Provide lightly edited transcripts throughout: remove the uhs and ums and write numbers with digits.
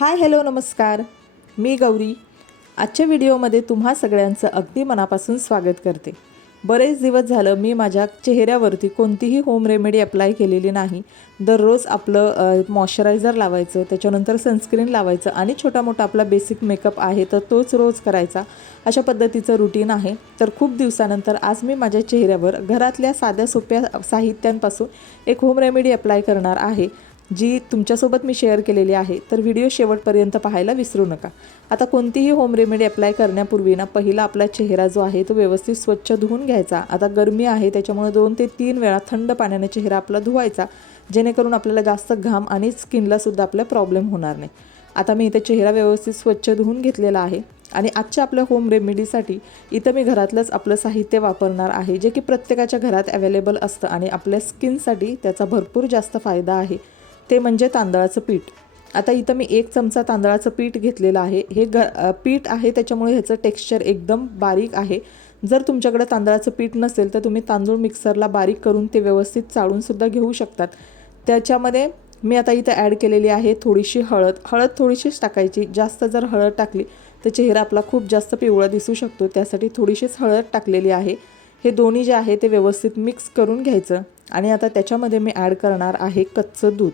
Hi hello नमस्कार. मी गौरी. आजच्या व्हिडिओमध्ये तुम्हा सगळ्यांचं अगदी मनापासून स्वागत करते. बरेच दिवस झालं मी माझ्या चेहऱ्यावरती कोणतीही होम रेमेडी अप्लाय केलेली नाही. दररोज आपलं मॉइश्चरायझर लावायचं, त्याच्यानंतर सनस्क्रीन लावायचं आणि छोटा मोठा आपला बेसिक मेकअप आहे तर तोच रोज करायचा, अशा पद्धतीचं रुटीन आहे. तर खूप दिवसानंतर आज मी माझ्या चेहऱ्यावर घरातल्या साध्या सोप्या साहित्यांपासून एक होम रेमेडी अप्लाय करणार आहे, जी तुमच्यासोबत मी शेअर केलेली आहे. तर व्हिडिओ शेवटपर्यंत पाहायला विसरू नका. आता कोणतीही होम रेमेडी अप्लाय करण्यापूर्वी ना पहिला आपला चेहरा जो आहे तो व्यवस्थित स्वच्छ धुवून घ्यायचा. आता गरमी आहे त्याच्यामुळे 2 ते 3 वेळा थंड पाण्याने चेहरा आपला धुवायचा, जेणेकरून आपल्याला जास्त घाम आणि स्किनला सुद्धा आपला प्रॉब्लेम होणार नाही. आता मी इथे चेहरा व्यवस्थित स्वच्छ धुवून घेतलेला आहे आणि आजच्या आपल्या होम रेमेडीसाठी इथं मी घरातलंच आपलं साहित्य वापरणार आहे, जे की प्रत्येकाच्या घरात अवेलेबल असतं आणि आपल्या स्किनसाठी त्याचा भरपूर जास्त फायदा आहे. ते म्हणजे तांदळाचं पीठ. आता इथं मी 1 चमचा तांदळाचं पीठ घेतलेलं आहे. हे पीठ आहे त्याच्यामुळे ह्याचं टेक्स्चर एकदम बारीक आहे. जर तुमच्याकडे तांदळाचं पीठ नसेल तर तुम्ही तांदूळ मिक्सरला बारीक करून ते व्यवस्थित चाळूनसुद्धा घेऊ शकतात. त्याच्यामध्ये मी आता इथं ॲड केलेली आहे थोडीशी हळद. हळद थोडीशीच टाकायची. जास्त जर हळद टाकली तर चेहरा आपला खूप जास्त पिवळा दिसू शकतो, त्यासाठी थोडीशीच हळद टाकलेली आहे. हे दोन्ही जे आहे ते व्यवस्थित मिक्स करून घ्यायचं आणि आता त्याच्यामध्ये मी ॲड करणार आहे कच्चं दूध.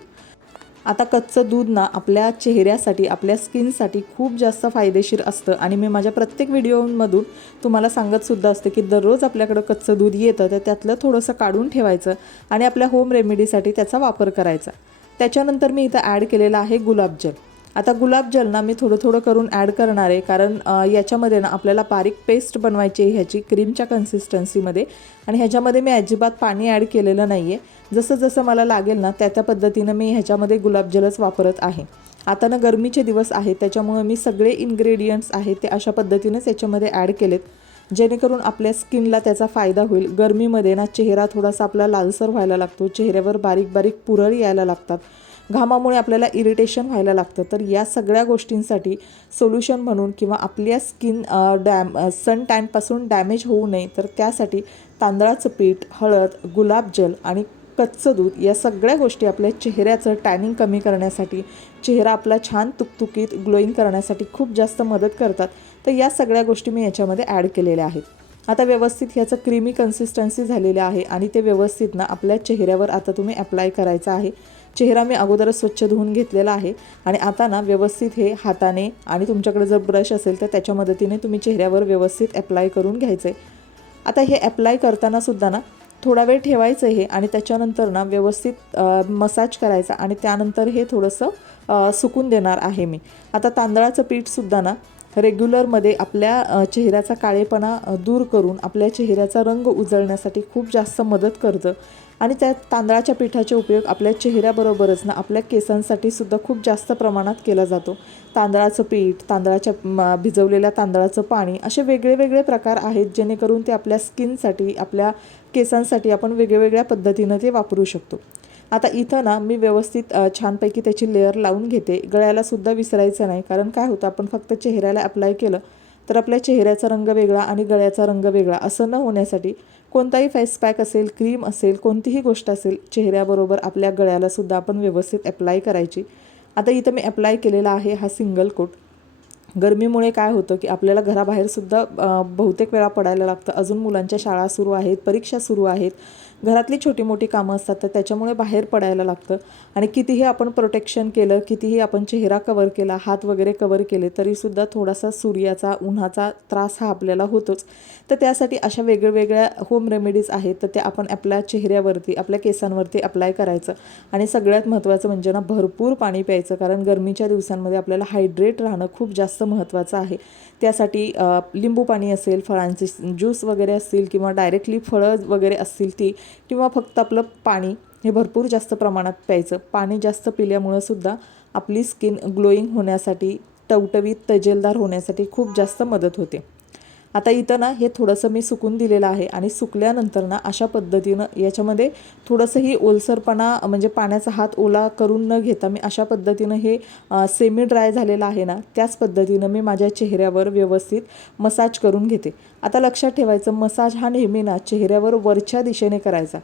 आता कच्चं दूध ना आपल्या चेहऱ्यासाठी, आपल्या स्किनसाठी खूप जास्त फायदेशीर असतं आणि मी माझ्या प्रत्येक व्हिडिओमधून तुम्हाला सांगतसुद्धा असते की दररोज आपल्याकडं कच्चं दूध येतं तर त्यातलं थोडंसं काढून ठेवायचं आणि आपल्या होम रेमेडीसाठी त्याचा वापर करायचा. त्याच्यानंतर मी इथं ॲड केलेलं आहे गुलाबजल. आता गुलाबजल ना मी थोडं थोडं करून ॲड करणार आहे, कारण याच्यामध्ये ना आपल्याला बारीक पेस्ट बनवायची आहे ह्याची क्रीमच्या कन्सिस्टन्सीमध्ये आणि ह्याच्यामध्ये मी अजिबात पाणी ॲड केलेलं नाही आहे. जसं जसं मला लागेल ना त्या पद्धतीनं मी ह्याच्यामध्ये गुलाबजलच वापरत आहे. आता ना गरमीचे दिवस आहेत त्याच्यामुळे मी सगळे इन्ग्रेडियंट्स आहेत ते अशा पद्धतीनंच याच्यामध्ये ॲड केलेत, जेणेकरून आपल्या स्किनला त्याचा फायदा होईल. गरमीमध्ये ना चेहरा थोडासा आपला लालसर व्हायला लागतो, चेहऱ्यावर बारीक बारीक पुरळ यायला लागतात, घामामुळे आपल्याला इरिटेशन व्हायला लागतं. तर या सगळ्या गोष्टींसाठी सोल्युशन म्हणून किंवा आपल्या स्किन सन टॅनपासून डॅमेज होऊ नये तर त्यासाठी तांदळाचं पीठ, हळद, गुलाबजल आणि कच्चं दूध या सगळ्या गोष्टी आपल्या चेहऱ्याचं टॅनिंग कमी करण्यासाठी, चेहरा आपला छान तुकतुकीत ग्लोईंग करण्यासाठी खूप जास्त मदत करतात. तर या सगळ्या गोष्टी मी याच्यामध्ये ॲड केलेल्या आहेत. आता व्यवस्थित ह्याचं क्रीमी कन्सिस्टन्सी झालेलं आहे आणि ते व्यवस्थित ना आपल्या चेहऱ्यावर आता तुम्ही अप्लाय करायचं आहे. चेहरा मी अगोदरच स्वच्छ धुवून घेतलेला आहे आणि आता ना व्यवस्थित हे हाताने आणि तुमच्याकडे जर ब्रश असेल तर त्याच्या मदतीने तुम्ही चेहऱ्यावर व्यवस्थित अप्लाय करून घ्यायचं आहे. आता हे अप्लाय करताना सुद्धा ना थोडा वेळ ठेवायचं हे आणि त्याच्यानंतर ना व्यवस्थित मसाज करायचा आणि त्यानंतर हे थोडंसं सुकून देणार आहे मी. आता तांदळाचं पीठसुद्धा ना रेग्युलरमध्ये आपल्या चेहऱ्याचा काळेपणा दूर करून आपल्या चेहऱ्याचा रंग उजळण्यासाठी खूप जास्त मदत करतं आणि त्या तांदळाच्या पिठाचे उपयोग आपल्या चेहऱ्याबरोबरच ना आपल्या केसांसाठी सुद्धा खूप जास्त प्रमाणात केला जातो. तांदळाचं पीठ, भिजवलेल्या तांदळाचं पाणी असे वेगळे वेगळे प्रकार आहेत, जेणेकरून ते आपल्या स्किनसाठी, आपल्या केसांसाठी आपण वेगवेगळ्या पद्धतीनं ते वापरू शकतो. आता इथं ना मी व्यवस्थित छानपैकी त्याची लेअर लावून घेते. गळ्यालासुद्धा विसरायचं नाही, कारण काय होतं आपण फक्त चेहऱ्याला अप्लाय केलं तर आपल्या चेहऱ्याचा रंग वेगळा आणि गळ्याचा रंग वेगळा असं न होण्यासाठी कोणताही फेस पॅक असेल, क्रीम असेल, कोणतीही गोष्ट असेल चेहऱ्याबरोबर आपल्या गळ्यालासुद्धा आपण व्यवस्थित अप्लाय करायची. आता इथं मी अप्लाय केलेला आहे हा सिंगल कोट. गरमीमुळे काय होतं की आपल्याला घराबाहेरसुद्धा बहुतेक वेळा पडायला लागतं. अजून मुलांच्या शाळा सुरू आहेत, परीक्षा सुरू आहेत, घरातली छोटी मोठी कामं असतात तर त्याच्यामुळे बाहेर पडायला लागतं आणि कितीही आपण प्रोटेक्शन केलं, कितीही आपण चेहरा कवर केला, हात वगैरे कवर केले तरीसुद्धा थोडासा सूर्याचा, उन्हाचा त्रास हा आपल्याला होतोच. तर त्यासाठी अशा वेगवेगळ्या होम रेमेडीज आहेत तर त्या आपण आपल्या चेहऱ्यावरती, आपल्या केसांवरती अप्लाय करायचं आणि सगळ्यात महत्त्वाचं म्हणजे ना भरपूर पाणी प्यायचं, कारण गरमीच्या दिवसांमध्ये आपल्याला हायड्रेट राहणं खूप जास्त महत्त्वाचं आहे. त्यासाठी लिंबू पाणी असेल, फळांचे ज्यूस वगैरे असतील किंवा डायरेक्टली फळं वगैरे असतील ती, किंवा फक्त आपलं पाणी हे भरपूर जास्त प्रमाणात प्यायचं. पाणी जास्त पिल्यामुळं सुद्धा आपली स्किन ग्लोईंग होण्यासाठी, टवटवीत तजेलदार होण्यासाठी खूप जास्त मदत होते. आता इथं ना हे थोडंसं मी सुकून दिलेलं आहे आणि सुकल्यानंतर ना अशा पद्धतीनं याच्यामध्ये थोडंसंही ओलसरपणा म्हणजे पाण्याचा हात ओला करून न घेता मी अशा पद्धतीनं हे सेमी ड्राय झालेलं आहे ना त्याच पद्धतीनं मी माझ्या चेहऱ्यावर व्यवस्थित मसाज करून घेते. आता लक्षात ठेवायचं, मसाज हा नेहमी ना चेहऱ्यावर वरच्या दिशेने करायचा.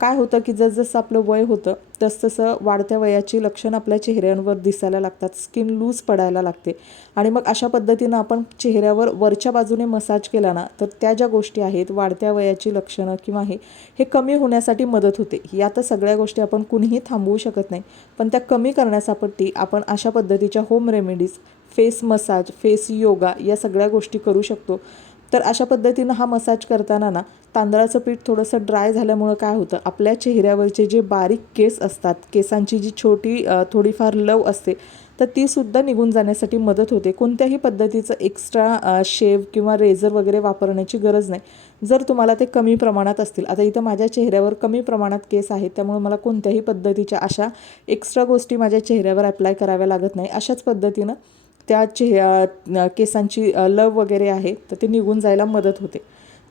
काय होतं की जसजसं आपलं वय होतं तसतसं वाढत्या वयाची लक्षणं आपल्या चेहऱ्यांवर दिसायला लागतात, स्किन लूज पडायला लागते आणि मग अशा पद्धतीनं आपण चेहऱ्यावर वरच्या बाजूने मसाज केला ना तर त्या ज्या गोष्टी आहेत वाढत्या वयाची लक्षणं किंवा हे कमी होण्यासाठी मदत होते. या तर सगळ्या गोष्टी आपण कुणीही थांबवू शकत नाही, पण त्या कमी करण्यासाठी आपण अशा पद्धतीच्या home remedies, face massage, face yoga या सगळ्या गोष्टी करू शकतो. तर अशा पद्धतीनं हा मसाज करताना ना तांदळाचं पीठ थोडंसं ड्राय झाल्यामुळं काय होतं, आपल्या चेहऱ्यावरचे जे बारीक केस असतात, केसांची जी छोटी थोडीफार लव असते तर तीसुद्धा निघून जाण्यासाठी मदत होते. कोणत्याही पद्धतीचं एक्स्ट्रा शेव किंवा रेझर वगैरे वापरण्याची गरज नाही, जर तुम्हाला ते कमी प्रमाणात असतील. आता इथं माझ्या चेहऱ्यावर कमी प्रमाणात केस आहेत, त्यामुळे मला कोणत्याही पद्धतीच्या अशा एक्स्ट्रा गोष्टी माझ्या चेहऱ्यावर अप्लाय कराव्या लागत नाही. अशाच पद्धतीनं त्या केसांची लव वगैरे आहे तर ते निघून जायला मदत होते.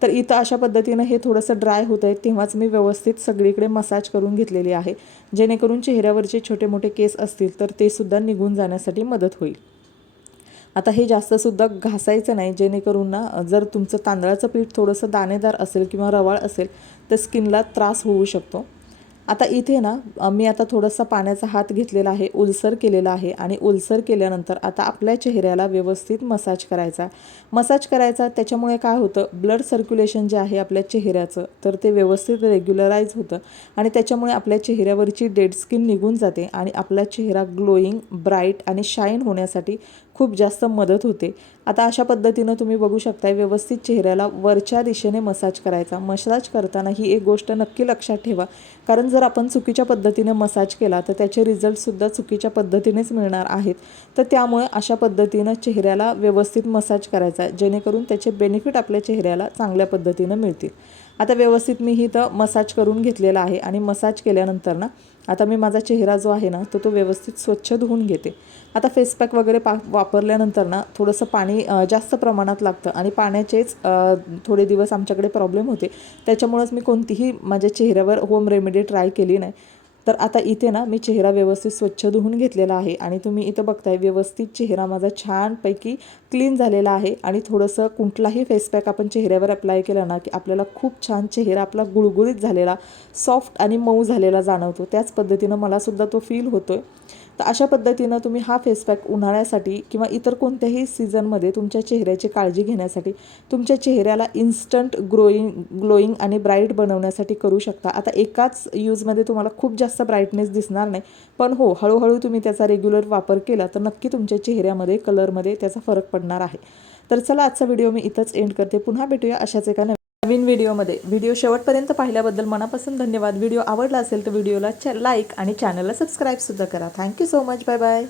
तर इथं अशा पद्धतीनं हे थोडंसं ड्राय होतं आहे तेव्हाच मी व्यवस्थित सगळीकडे मसाज करून घेतलेली आहे, जेणेकरून चेहऱ्यावरचे छोटे मोठे केस असतील तर ते सुद्धा निघून जाण्यासाठी मदत होईल. आता हे जास्तसुद्धा घासायचं नाही, जेणेकरून ना जर तुमचं तांदळाचं पीठ थोडंसं दाणेदार असेल किंवा रवाळ असेल तर स्किनला त्रास होऊ शकतो. आता इथे ना मी आता थोडासा पाण्याचा हात घेतलेला आहे, ओलसर केलेला आहे आणि ओलसर केल्यानंतर आता आपल्या चेहऱ्याला व्यवस्थित मसाज करायचा. त्याच्यामुळे काय होतं, ब्लड सर्क्युलेशन जे आहे आपल्या चेहऱ्याचं तर ते व्यवस्थित रेग्युलराईज होतं आणि त्याच्यामुळे आपल्या चेहऱ्यावरची डेड स्किन निघून जाते आणि आपला चेहरा ग्लोईंग, ब्राईट आणि शाईन होण्यासाठी खूप जास्त मदत होते. आता अशा पद्धतीनं तुम्ही बघू शकताय व्यवस्थित चेहऱ्याला वरच्या दिशेने मसाज करायचा. मसाज करताना ही एक गोष्ट नक्की लक्षात ठेवा, कारण जर आपण चुकीच्या पद्धतीने मसाज केला तर त्याचे रिझल्टसुद्धा चुकीच्या पद्धतीनेच मिळणार आहेत. तर त्यामुळे अशा पद्धतीनं चेहऱ्याला व्यवस्थित मसाज करायचा, जेणेकरून त्याचे बेनिफिट आपल्या चेहऱ्याला चांगल्या पद्धतीनं मिळतील. आता व्यवस्थित मी इथं मसाज करून घेतलेला आहे आणि मसाज केल्यानंतर ना आता मी माझा चेहरा जो आहे ना तो व्यवस्थित स्वच्छ धुवून घेते. आता फेसपॅक वगैरे वापरल्यानंतर ना थोडंसं पाणी जास्त प्रमाणात लागतं आणि पाण्याचेच थोडे दिवस आमच्याकडे प्रॉब्लेम होते, त्याच्यामुळंच मी कोणतीही माझ्या चेहऱ्यावर होम रेमेडी ट्राय केली नाही. तर आता इथे ना मी चेहरा व्यवस्थित स्वच्छ धुवून घेतलेला आहे आणि तुम्ही इथं बघताय व्यवस्थित चेहरा माझा छानपैकी क्लीन झालेला आहे आणि थोडंसं कुठलाही फेसपॅक आपण चेहऱ्यावर अप्लाय केला ना की आपल्याला खूप छान चेहरा आपला गुळगुळीत झालेला, सॉफ्ट आणि मऊ झालेला जाणवतो. त्याच पद्धतीनं मलासुद्धा तो फील होतो आहे. तर अशा पद्धतीनं तुम्ही हा फेसपॅक उन्हाळ्यासाठी किंवा इतर कोणत्याही सीझनमध्ये तुमच्या चेहऱ्याची काळजी घेण्यासाठी, तुमच्या चेहऱ्याला इन्स्टंट ग्लोईंग आणि ब्राईट बनवण्यासाठी करू शकता. आता एकाच यूजमध्ये तुम्हाला खूप जास्त ब्राईटनेस दिसणार नाही, पण हो हळूहळू तुम्ही त्याचा रेग्युलर वापर केला तर नक्की तुमच्या चेहऱ्यामध्ये, कलरमध्ये त्याचा फरक पडणार आहे. तर चला आजचा व्हिडिओ मी इथंच एंड करते. पुन्हा भेटूया अशाच एका नवीन व्हिडिओमध्ये. व्हिडिओ शेवटपर्यंत पाहिल्याबद्दल मनापासून धन्यवाद. व्हिडिओ आवडला असेल तर व्हिडिओला लाईक आणि चॅनलला सबस्क्राईबसुद्धा करा. Thank you so much. Bye bye.